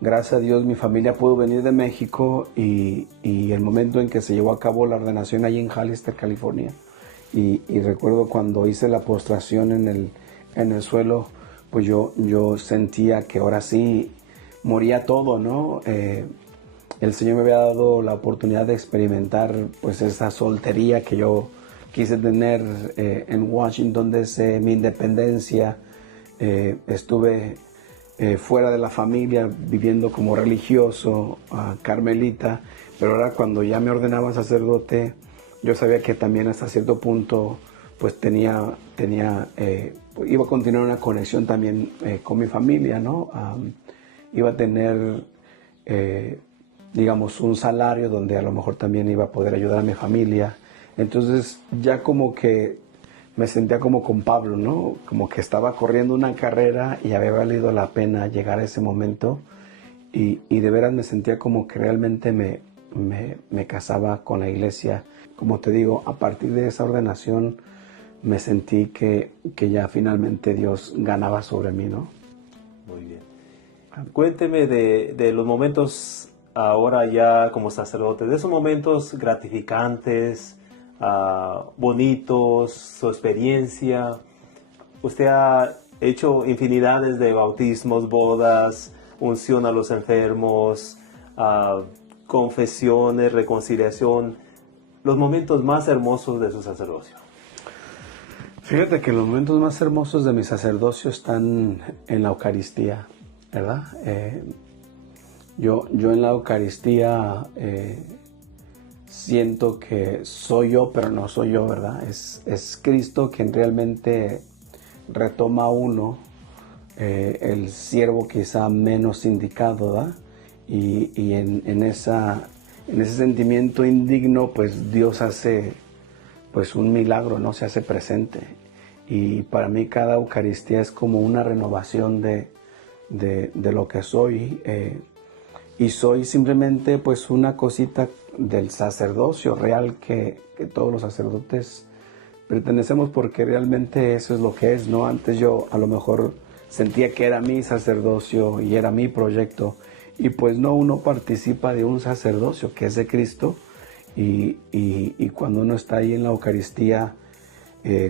Gracias a Dios mi familia pudo venir de México, y el momento en que se llevó a cabo la ordenación allí en Hollister, California. Y recuerdo cuando hice la postración en el suelo, pues yo sentía que ahora sí moría todo, ¿no? El Señor me había dado la oportunidad de experimentar pues esa soltería que yo quise tener en Washington desde mi independencia. Estuve fuera de la familia, viviendo como religioso, carmelita, pero ahora cuando ya me ordenaba sacerdote, yo sabía que también hasta cierto punto pues iba a continuar una conexión también con mi familia, ¿no? Iba a tener, digamos, un salario donde a lo mejor también iba a poder ayudar a mi familia. Entonces ya como que me sentía como con Pablo, ¿no? Como que estaba corriendo una carrera y había valido la pena llegar a ese momento, y de veras me sentía como que realmente me casaba con la iglesia. Como te digo, a partir de esa ordenación me sentí que ya finalmente Dios ganaba sobre mí, ¿no? Muy bien. Cuénteme de los momentos ahora ya como sacerdote, de esos momentos gratificantes, bonitos, su experiencia. Usted ha hecho infinidades de bautismos, bodas, unción a los enfermos, confesiones, reconciliación. Los momentos más hermosos de su sacerdocio. Fíjate que los momentos más hermosos de mi sacerdocio están en la Eucaristía, ¿verdad? Yo en la Eucaristía siento que soy yo, pero no soy yo, ¿verdad? Es Cristo quien realmente retoma a uno, el siervo quizá menos indicado, ¿verdad? Y en en ese sentimiento indigno, pues Dios hace pues un milagro, ¿no? Se hace presente. Y para mí cada Eucaristía es como una renovación de lo que soy. Y soy simplemente pues una cosita del sacerdocio real que todos los sacerdotes pertenecemos, porque realmente eso es lo que es, ¿no? Antes yo a lo mejor sentía que era mi sacerdocio y era mi proyecto, y pues no, uno participa de un sacerdocio que es de Cristo, y cuando uno está ahí en la Eucaristía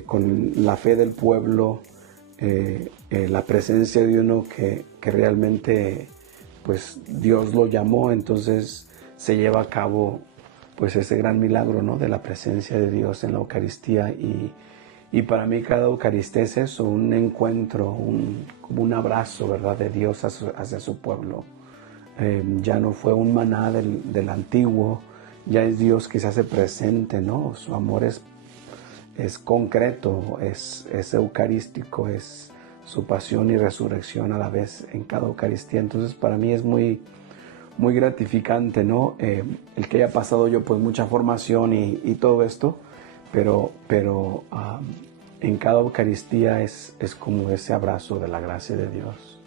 con la fe del pueblo, la presencia de uno que realmente pues Dios lo llamó, entonces se lleva a cabo pues ese gran milagro, ¿no? De la presencia de Dios en la Eucaristía, y para mí cada Eucaristía es eso, un encuentro, como un abrazo, ¿verdad? De Dios hacia su pueblo. Ya no fue un maná del antiguo, ya es Dios que se hace presente, ¿no? Su amor es concreto, es eucarístico, es su pasión y resurrección a la vez en cada Eucaristía. Entonces para mí es muy, muy gratificante, ¿no? El que haya pasado yo pues mucha formación y todo esto, pero en cada Eucaristía es como ese abrazo de la gracia de Dios.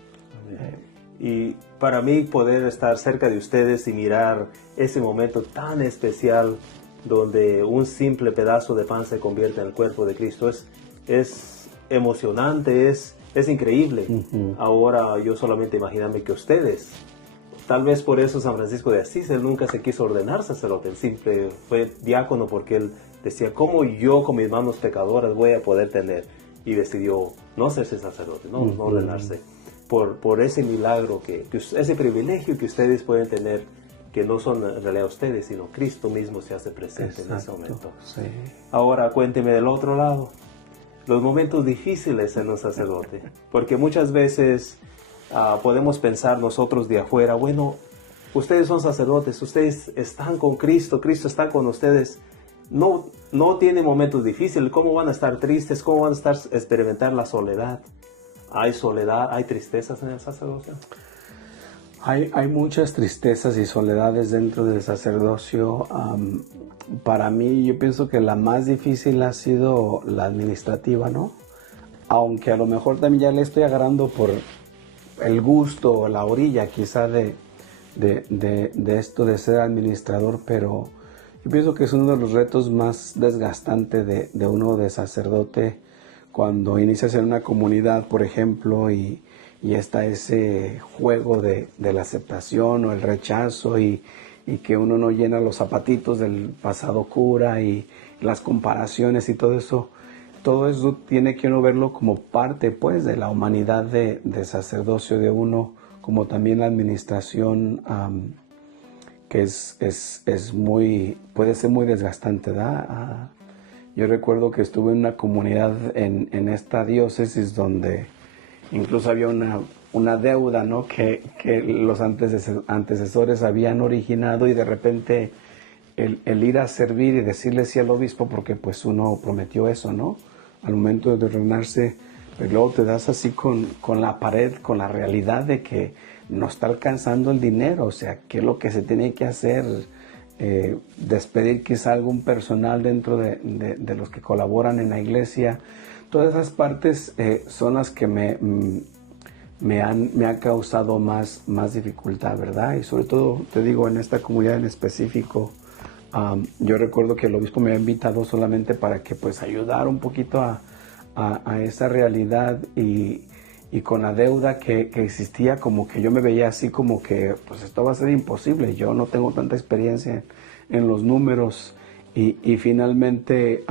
Y para mí poder estar cerca de ustedes y mirar ese momento tan especial donde un simple pedazo de pan se convierte en el cuerpo de Cristo es emocionante, es increíble. Uh-huh. Ahora yo solamente imagíname que ustedes, tal vez por eso San Francisco de Asís, él nunca se quiso ordenar sacerdote, él simple fue diácono porque él decía, ¿cómo yo con mis manos pecadoras voy a poder tener? Y decidió no hacerse sacerdote, no ordenarse. Por ese milagro, ese privilegio que ustedes pueden tener, que no son en realidad ustedes, sino Cristo mismo se hace presente. Exacto, en ese momento. Sí. Ahora cuénteme del otro lado, los momentos difíciles en un sacerdote, porque muchas veces podemos pensar nosotros de afuera, bueno, ustedes son sacerdotes, ustedes están con Cristo, Cristo está con ustedes, no tienen momentos difíciles, ¿cómo van a estar tristes? ¿Cómo van a experimentar la soledad? ¿Hay soledad, hay tristezas en el sacerdocio? Hay muchas tristezas y soledades dentro del sacerdocio. Para mí, yo pienso que la más difícil ha sido la administrativa, ¿no? Aunque a lo mejor también ya le estoy agarrando por el gusto o la orilla quizá de esto de ser administrador, pero yo pienso que es uno de los retos más desgastantes de uno de sacerdote, cuando inicias en una comunidad, por ejemplo, y está ese juego de la aceptación o el rechazo, y que uno no llena los zapatitos del pasado cura, y las comparaciones y todo eso tiene que uno verlo como parte pues de la humanidad de sacerdocio de uno, como también la administración, que puede ser muy desgastante, ¿verdad? Yo recuerdo que estuve en una comunidad en esta diócesis donde incluso había una deuda, ¿no? que los antecesores habían originado, y de repente el ir a servir y decirle sí al obispo, porque pues uno prometió eso, ¿no? Al momento de ordenarse, pero luego te das así con la pared, con la realidad de que no está alcanzando el dinero, o sea, ¿qué es lo que se tiene que hacer? Despedir quizá algún personal dentro de los que colaboran en la iglesia. Todas esas partes son las que me han causado más dificultad, ¿verdad? Y sobre todo, te digo, en esta comunidad en específico, yo recuerdo que el obispo me había invitado solamente para que pues ayudara un poquito a esa realidad, y con la deuda que existía, como que yo me veía así como que pues esto va a ser imposible, yo no tengo tanta experiencia en los números, y finalmente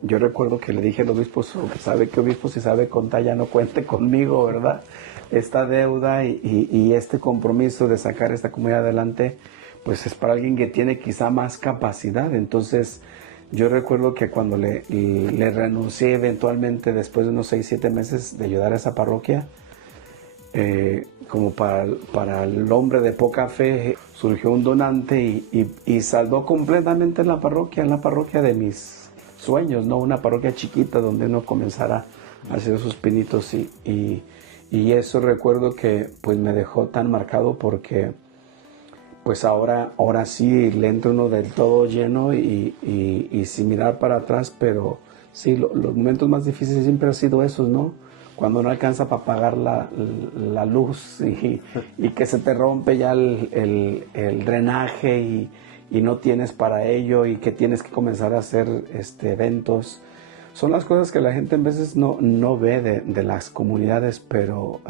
yo recuerdo que le dije al obispo, ¿sabe qué, obispo? Si sabe contar, ya no cuente conmigo, ¿verdad? Esta deuda y este compromiso de sacar esta comunidad adelante, pues es para alguien que tiene quizá más capacidad. Entonces yo recuerdo que cuando le renuncié eventualmente, después de unos 6-7 meses de ayudar a esa parroquia, como para el hombre de poca fe, surgió un donante y saldó completamente la parroquia de mis sueños, ¿no? Una parroquia chiquita donde uno comenzara a hacer sus pinitos, y eso recuerdo que pues me dejó tan marcado, porque pues ahora sí le entra uno del todo lleno y sin mirar para atrás, pero sí, los momentos más difíciles siempre han sido esos, ¿no? Cuando no alcanza para pagar la luz y que se te rompe ya el drenaje y no tienes para ello y que tienes que comenzar a hacer eventos. Son las cosas que la gente a veces no ve de las comunidades, pero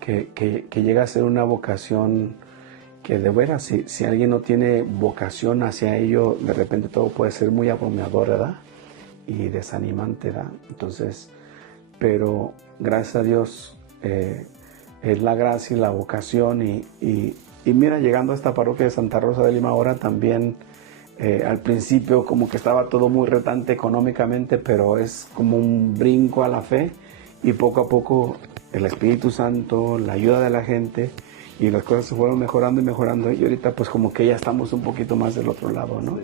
que llega a ser una vocación que de veras, si alguien no tiene vocación hacia ello, de repente todo puede ser muy abrumador, ¿verdad? Y desanimante, ¿verdad? Entonces, pero gracias a Dios es la gracia y la vocación y mira, llegando a esta parroquia de Santa Rosa de Lima ahora también, al principio como que estaba todo muy retante económicamente, pero es como un brinco a la fe y poco a poco el Espíritu Santo, la ayuda de la gente y las cosas se fueron mejorando y mejorando y ahorita pues como que ya estamos un poquito más del otro lado, ¿no?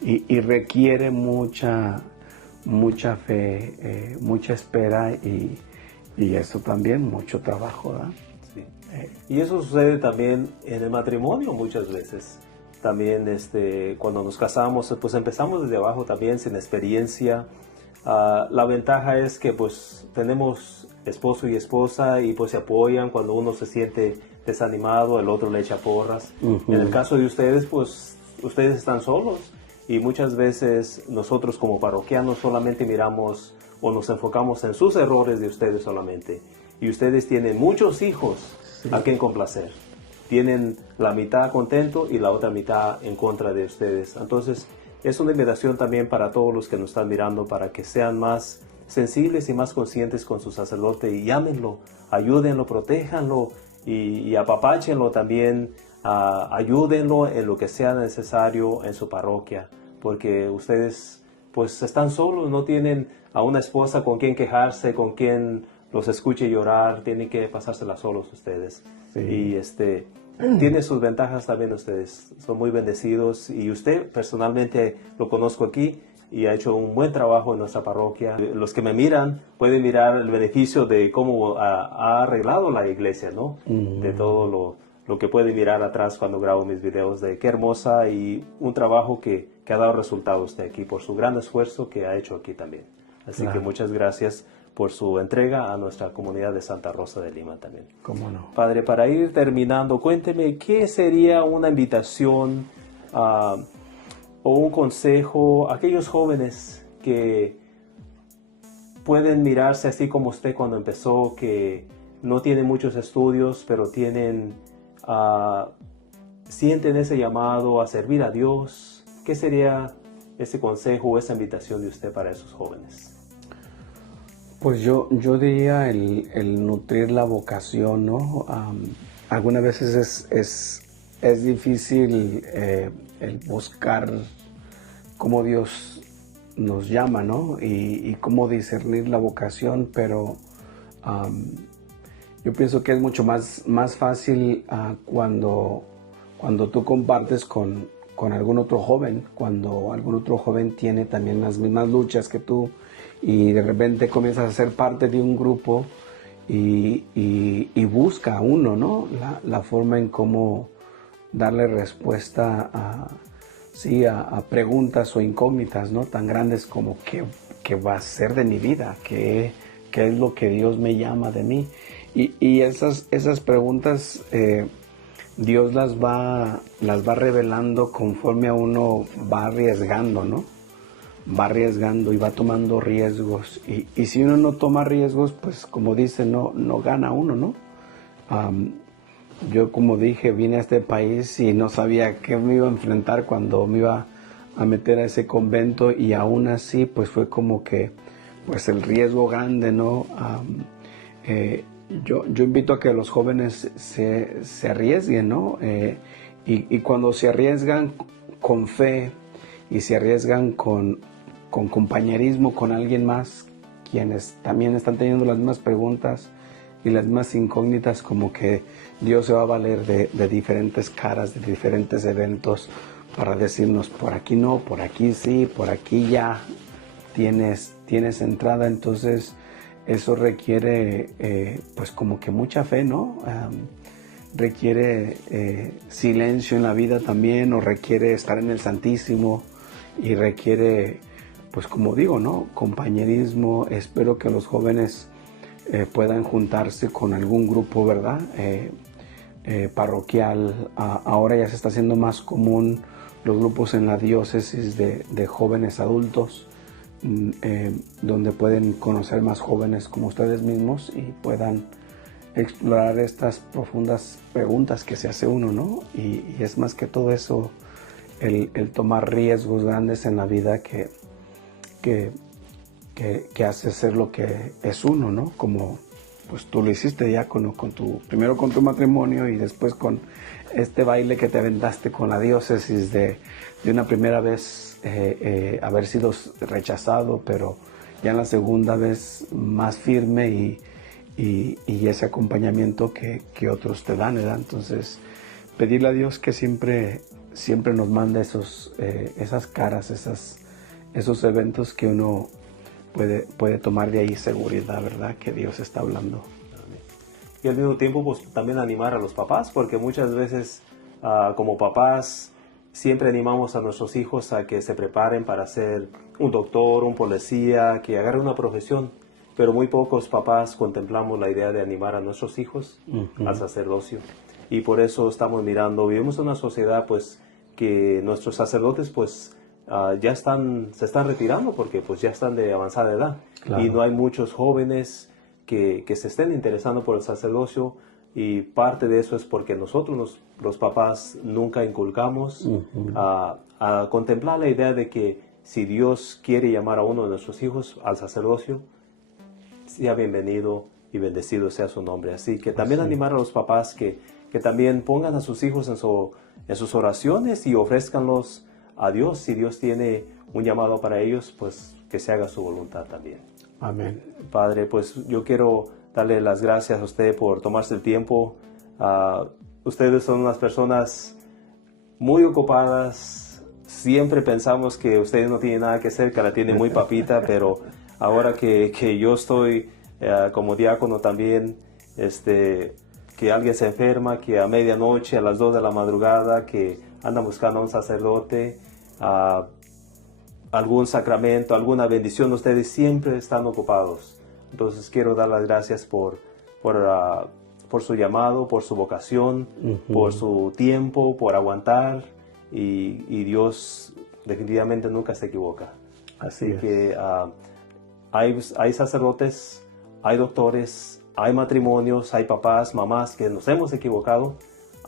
Sí. Y requiere mucha fe, mucha espera y eso también, mucho trabajo, ¿verdad? Sí. Y eso sucede también en el matrimonio muchas veces. También cuando nos casamos, pues empezamos desde abajo también, sin experiencia. La ventaja es que pues tenemos esposo y esposa y pues se apoyan cuando uno se siente desanimado, el otro le echa porras. En el caso de ustedes, pues ustedes están solos y muchas veces nosotros como parroquianos solamente miramos o nos enfocamos en sus errores de ustedes solamente. Y ustedes tienen muchos hijos a quien complacer. Tienen la mitad contento y la otra mitad en contra de ustedes. Entonces, es una invitación también para todos los que nos están mirando para que sean más sensibles y más conscientes con su sacerdote y llámenlo, ayúdenlo, protéjanlo y apapáchenlo también, ayúdenlo en lo que sea necesario en su parroquia, porque ustedes pues están solos, no tienen a una esposa con quien quejarse, con quien los escuche llorar, tienen que pasársela solos ustedes. Sí. Y tiene sus ventajas también ustedes, son muy bendecidos y usted personalmente lo conozco aquí y ha hecho un buen trabajo en nuestra parroquia. Los que me miran pueden mirar el beneficio de cómo ha arreglado la iglesia, ¿no? De todo lo que pueden mirar atrás cuando grabo mis videos, de qué hermosa y un trabajo que ha dado resultado usted aquí por su gran esfuerzo que ha hecho aquí también. Así que muchas gracias por su entrega a nuestra comunidad de Santa Rosa de Lima también. ¿Cómo no? Padre, para ir terminando, cuénteme, ¿qué sería una invitación o un consejo a aquellos jóvenes que pueden mirarse así como usted cuando empezó, que no tienen muchos estudios, pero sienten ese llamado a servir a Dios? ¿Qué sería ese consejo o esa invitación de usted para esos jóvenes? Pues yo diría el nutrir la vocación, ¿no? Algunas veces es difícil el buscar cómo Dios nos llama, ¿no? Y cómo discernir la vocación, pero yo pienso que es mucho más fácil cuando tú compartes con algún otro joven, cuando algún otro joven tiene también las mismas luchas que tú, y de repente comienzas a ser parte de un grupo y busca a uno, ¿no? La forma en cómo darle respuesta a preguntas o incógnitas, ¿no? Tan grandes como ¿qué va a ser de mi vida? ¿Qué es lo que Dios me llama de mí? Y esas preguntas Dios las va revelando conforme a uno va arriesgando, ¿no? Va arriesgando y va tomando riesgos. Y si uno no toma riesgos, pues como dice, no gana uno, ¿no? Yo, como dije, vine a este país y no sabía qué me iba a enfrentar cuando me iba a meter a ese convento, y aún así, pues fue como que, pues el riesgo grande, ¿no? Yo invito a que los jóvenes se arriesguen, ¿no? Y cuando se arriesgan con fe y se arriesgan con compañerismo con alguien más, quienes también están teniendo las mismas preguntas y las mismas incógnitas, como que Dios se va a valer de diferentes caras, de diferentes eventos, para decirnos por aquí no, por aquí sí, por aquí ya tienes entrada. Entonces eso requiere pues como que mucha fe, ¿no? silencio en la vida también, o requiere estar en el Santísimo, y requiere, pues como digo, ¿no?, compañerismo. Espero que los jóvenes puedan juntarse con algún grupo, ¿verdad?, parroquial. Ahora ya se está haciendo más común los grupos en la diócesis de jóvenes adultos, donde pueden conocer más jóvenes como ustedes mismos y puedan explorar estas profundas preguntas que se hace uno, ¿no? Y es más que todo eso, el tomar riesgos grandes en la vida que hace ser lo que es uno, ¿no? Como pues tú lo hiciste, diácono, primero con tu matrimonio y después con este baile que te aventaste con la diócesis de una primera vez haber sido rechazado, pero ya en la segunda vez más firme y ese acompañamiento que otros te dan, ¿verdad? Entonces, pedirle a Dios que siempre nos mande esas caras, esos eventos que uno puede tomar de ahí seguridad, ¿verdad?, que Dios está hablando. Y al mismo tiempo, pues también animar a los papás, porque muchas veces como papás siempre animamos a nuestros hijos a que se preparen para ser un doctor, un policía, que agarren una profesión, pero muy pocos papás contemplamos la idea de animar a nuestros hijos al sacerdocio. Y por eso estamos vivimos en una sociedad pues que nuestros sacerdotes pues se están retirando porque pues ya están de avanzada edad. Claro. Y no hay muchos jóvenes que se estén interesando por el sacerdocio, y parte de eso es porque nosotros los papás nunca inculcamos a contemplar la idea de que si Dios quiere llamar a uno de nuestros hijos al sacerdocio, sea bienvenido y bendecido sea su nombre. Así que también animar a los papás que también pongan a sus hijos en sus oraciones y ofrézcanlos a Dios. Si Dios tiene un llamado para ellos, pues que se haga su voluntad también. Amén. Padre, pues yo quiero darle las gracias a usted por tomarse el tiempo. Ustedes son unas personas muy ocupadas. Siempre pensamos que ustedes no tienen nada que hacer, que la tienen muy papita, pero ahora que yo estoy como diácono también, que alguien se enferma, que a medianoche, a las 2 de la madrugada, que anda buscando a un sacerdote, algún sacramento, alguna bendición, ustedes siempre están ocupados. Entonces quiero dar las gracias por su llamado, por su vocación, por su tiempo, por aguantar, y Dios definitivamente nunca se equivoca. Así que hay sacerdotes, hay doctores, hay matrimonios, hay papás, mamás que nos hemos equivocado.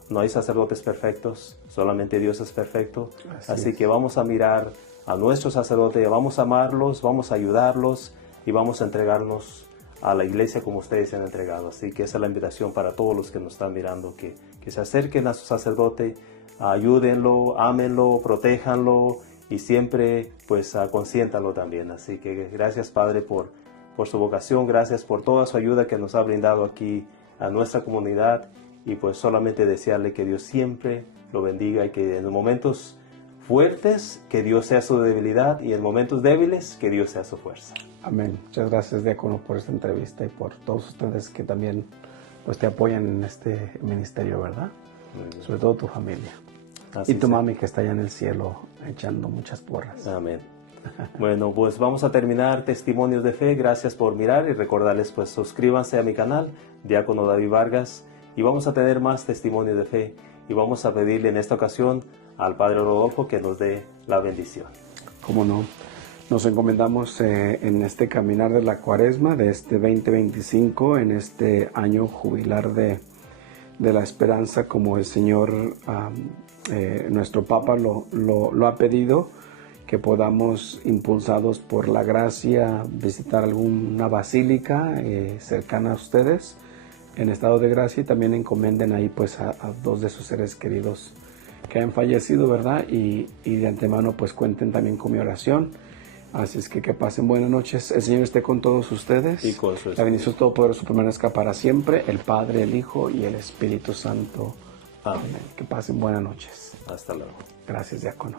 No hay sacerdotes perfectos, solamente Dios es perfecto. Así que vamos a mirar a nuestro sacerdote, vamos a amarlos, vamos a ayudarlos y vamos a entregarnos a la iglesia como ustedes se han entregado. Así que esa es la invitación para todos los que nos están mirando, que se acerquen a su sacerdote, ayúdenlo, ámenlo, protéjanlo y siempre pues consiéntanlo también. Así que gracias, Padre, por su vocación, gracias por toda su ayuda que nos ha brindado aquí a nuestra comunidad, y pues solamente desearle que Dios siempre lo bendiga y que en los momentos fuertes que Dios sea su debilidad y en momentos débiles que Dios sea su fuerza. Amén. Muchas gracias, diácono, por esta entrevista y por todos ustedes que también pues te apoyan en este ministerio, ¿verdad? Sobre todo tu familia. Así y tu mami que está allá en el cielo echando muchas porras. Amén. Bueno, pues vamos a terminar Testimonios de Fe. Gracias por mirar y recordarles pues suscríbanse a mi canal, Diácono David Vargas, y vamos a tener más testimonios de fe, y vamos a pedirle en esta ocasión al Padre Rodolfo que nos dé la bendición. ¿Cómo no? Nos encomendamos en este caminar de la Cuaresma de este 2025, en este año jubilar de la esperanza, como el Señor, nuestro Papa lo ha pedido, que podamos, impulsados por la gracia, visitar alguna basílica cercana a ustedes en estado de gracia, y también encomienden ahí pues a 2 de sus seres queridos que han fallecido, ¿verdad? Y de antemano pues cuenten también con mi oración. Así es que pasen buenas noches. El Señor esté con todos ustedes. Y con su la bendición todopoderoso permanezca para siempre, el Padre, el Hijo y el Espíritu Santo. Amén. Que pasen buenas noches. Hasta luego. Gracias, diácono.